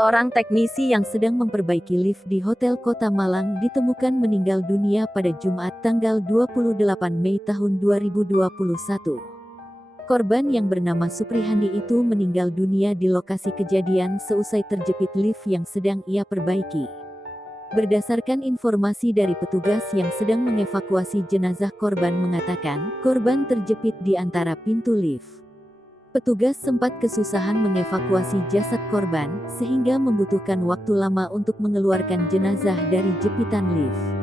Seorang teknisi yang sedang memperbaiki lift di Hotel Kota Malang ditemukan meninggal dunia pada Jumat tanggal 28 Mei tahun 2021. Korban yang bernama Suprihani itu meninggal dunia di lokasi kejadian seusai terjepit lift yang sedang ia perbaiki. Berdasarkan informasi dari petugas yang sedang mengevakuasi jenazah korban mengatakan, korban terjepit di antara pintu lift. Petugas sempat kesusahan mengevakuasi jasad korban, sehingga membutuhkan waktu lama untuk mengeluarkan jenazah dari jepitan lift.